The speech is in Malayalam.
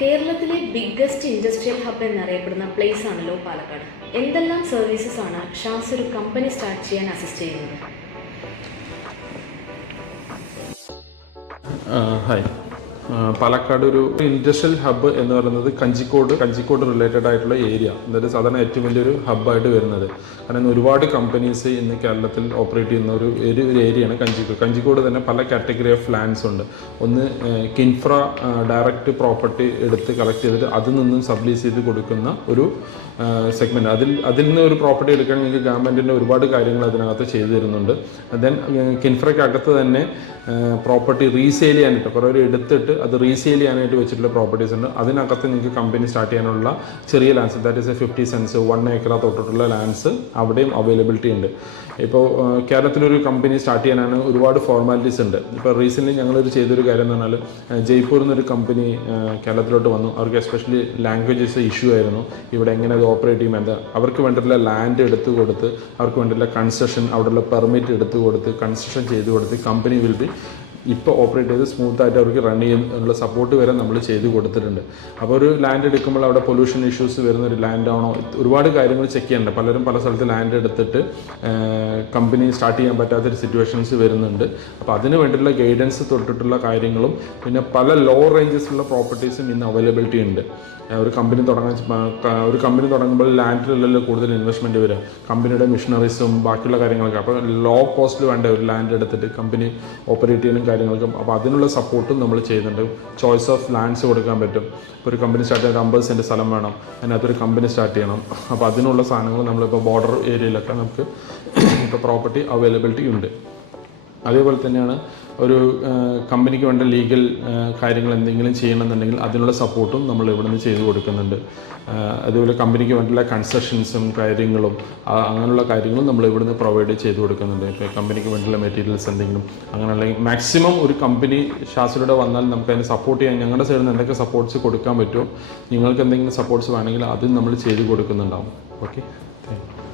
കേരളത്തിലെ ബിഗ്ഗസ്റ്റ് ഇൻഡസ്ട്രിയൽ ഹബ് എന്നറിയപ്പെടുന്ന പ്ലേസ് ആണല്ലോ പാലക്കാട്. എന്തെല്ലാം സർവീസസ് ആണ് ഷാസ് ഒരു കമ്പനി സ്റ്റാർട്ട് ചെയ്യാൻ അസിസ്റ്റ് ചെയ്യുന്നത്? ഹായ്, പാലക്കാട് ഒരു ഇൻഡസ്ട്രിയൽ ഹബ്ബ് എന്ന് പറയുന്നത് കഞ്ചിക്കോട് റിലേറ്റഡ് ആയിട്ടുള്ള ഏരിയ, അതായത് സാധാരണ ഏറ്റവും വലിയൊരു ഹബ്ബായിട്ട് വരുന്നത്. കാരണം ഒരുപാട് കമ്പനീസ് ഇന്ന് കേരളത്തിൽ ഓപ്പറേറ്റ് ചെയ്യുന്ന ഒരു ഏരിയയാണ് കഞ്ചിക്കോട് തന്നെ പല കാറ്റഗറി ഓഫ് ലാൻഡ്സ് ഉണ്ട്. ഒന്ന് കിൻഫ്ര ഡയറക്റ്റ് പ്രോപ്പർട്ടി എടുത്ത് കളക്ട് ചെയ്തിട്ട് അതിൽ നിന്നും സബ്ലീസ് ചെയ്ത് കൊടുക്കുന്ന ഒരു സെഗ്മെൻറ്റ്. അതിൽ നിന്ന് ഒരു പ്രോപ്പർട്ടി എടുക്കാൻ നിങ്ങൾക്ക് ഗവൺമെൻറ്റിൻ്റെ ഒരുപാട് കാര്യങ്ങൾ അതിനകത്ത് ചെയ്തു തരുന്നുണ്ട്. ദെൻ കിൻഫ്രയ്ക്കകത്ത് തന്നെ പ്രോപ്പർട്ടി റീസെയിൽ ചെയ്യാനായിട്ട് കുറേ പേര് എടുത്തിട്ട് അത് റീസെയിൽ ചെയ്യാനായിട്ട് വെച്ചിട്ടുള്ള പ്രോപ്പർട്ടീസ് ഉണ്ട്. അതിനകത്ത് നിങ്ങൾക്ക് കമ്പനി സ്റ്റാർട്ട് ചെയ്യാനുള്ള ചെറിയ lands, that is 50 cents 1 acre തൊട്ടിട്ടുള്ള ലാൻഡ്സ് അവിടെയും അവൈലബിലിറ്റി ഉണ്ട്. ഇപ്പോൾ കേരളത്തിലൊരു കമ്പനി സ്റ്റാർട്ട് ചെയ്യാനാണ് ഒരുപാട് ഫോർമാലിറ്റീസ് ഉണ്ട്. ഇപ്പോൾ റീസെൻ്റ്ലി ഞങ്ങളൊരു ചെയ്തൊരു കാര്യം എന്ന് പറഞ്ഞാൽ ജയ്പൂരിൽ നിന്നൊരു കമ്പനി കേരളത്തിലോട്ട് വന്നു. അവർക്ക് എസ്പെഷ്യലി ലാംഗ്വേജസ് ഇഷ്യൂ ആയിരുന്നു. ഇവിടെ എങ്ങനെ അത് ഓപ്പറേറ്റ് ചെയ്യും എന്താ, അവർക്ക് വേണ്ടിയിട്ടുള്ള ലാൻഡ് എടുത്തു കൊടുത്ത്, അവർക്ക് വേണ്ടിയിട്ടുള്ള കൺസ്ട്രക്ഷൻ, അവിടെയുള്ള പെർമിറ്റ് എടുത്തു കൊടുത്ത് കൺസ്ട്രക്ഷൻ ചെയ്ത് കൊടുത്ത് കമ്പനി വിൽ ബി ഇപ്പോൾ ഓപ്പറേറ്റ് ചെയ്ത് സ്മൂത്തായിട്ട് അവർക്ക് റൺ ചെയ്യാനുള്ള സപ്പോർട്ട് വരെ നമ്മൾ ചെയ്ത് കൊടുത്തിട്ടുണ്ട്. അപ്പോൾ ഒരു ലാൻഡ് എടുക്കുമ്പോൾ അവിടെ പൊല്യൂഷൻ ഇഷ്യൂസ് വരുന്ന ഒരു ലാൻഡാണോ, ഒരുപാട് കാര്യങ്ങൾ ചെക്ക് ചെയ്യേണ്ട. പലരും പല സ്ഥലത്ത് ലാൻഡ് എടുത്തിട്ട് കമ്പനി സ്റ്റാർട്ട് ചെയ്യാൻ പറ്റാത്തൊരു സിറ്റുവേഷൻസ് വരുന്നുണ്ട്. അപ്പോൾ അതിന് വേണ്ടിയിട്ടുള്ള ഗൈഡൻസ് തൊട്ടിട്ടുള്ള കാര്യങ്ങളും പിന്നെ പല ലോ റേഞ്ചസിലുള്ള പ്രോപ്പർട്ടീസും ഇന്ന് അവൈലബിലിറ്റി ഉണ്ട്. ഒരു കമ്പനി തുടങ്ങുമ്പോൾ ലാൻഡിലല്ലോ കൂടുതൽ ഇൻവെസ്റ്റ്മെൻറ്റ് വരിക, കമ്പനിയുടെ മിഷനറീസും ബാക്കിയുള്ള കാര്യങ്ങളൊക്കെ. അപ്പോൾ ലോ കോസ്റ്റിൽ വേണ്ട ഒരു ലാൻഡ് എടുത്തിട്ട് കമ്പനി ഓപ്പറേറ്റ് ചെയ്യാനും കാര്യങ്ങൾക്കും. അപ്പോൾ അതിനുള്ള സപ്പോർട്ടും നമ്മൾ ചെയ്യുന്നുണ്ട്. ചോയ്സ് ഓഫ് ലാൻഡ്സ് കൊടുക്കാൻ പറ്റും. ഇപ്പോൾ ഒരു കമ്പനി സ്റ്റാർട്ട് ചെയ്യാൻ 50 സെൻറ്റ് സ്ഥലം വേണം, അതിനകത്തൊരു കമ്പനി സ്റ്റാർട്ട് ചെയ്യണം. അപ്പോൾ അതിനുള്ള സാധനങ്ങൾ നമ്മളിപ്പോൾ ബോർഡർ ഏരിയയിലൊക്കെ നമുക്ക് ഇപ്പോൾ പ്രോപ്പർട്ടി അവൈലബിലിറ്റി ഉണ്ട്. അതേപോലെ തന്നെയാണ് ഒരു കമ്പനിക്ക് വേണ്ട ലീഗൽ കാര്യങ്ങൾ എന്തെങ്കിലും ചെയ്യണമെന്നുണ്ടെങ്കിൽ അതിനുള്ള സപ്പോർട്ടും നമ്മൾ ഇവിടെ നിന്ന് ചെയ്തു കൊടുക്കുന്നുണ്ട്. അതുപോലെ കമ്പനിക്ക് വേണ്ടിയുള്ള കൺസ്ട്രക്ഷൻസും കാര്യങ്ങളും അങ്ങനെയുള്ള കാര്യങ്ങളും നമ്മൾ ഇവിടുന്ന് പ്രൊവൈഡ് ചെയ്ത് കൊടുക്കുന്നുണ്ട്. ഇപ്പോൾ കമ്പനിക്ക് വേണ്ടിയുള്ള മെറ്റീരിയൽസ് എന്തെങ്കിലും അങ്ങനെയുള്ള മാക്സിമം ഒരു കമ്പനി ഷാസിലൂടെ വന്നാൽ നമുക്ക് അതിന് സപ്പോർട്ട് ചെയ്യാൻ ഞങ്ങളുടെ സൈഡിൽ നിന്ന് എന്തൊക്കെ സപ്പോർട്ട്സ് കൊടുക്കാൻ പറ്റുമോ, നിങ്ങൾക്ക് എന്തെങ്കിലും സപ്പോർട്ട്സ് വേണമെങ്കിൽ അതും നമ്മൾ ചെയ്ത് കൊടുക്കുന്നുണ്ടാവും. Okay, thank you.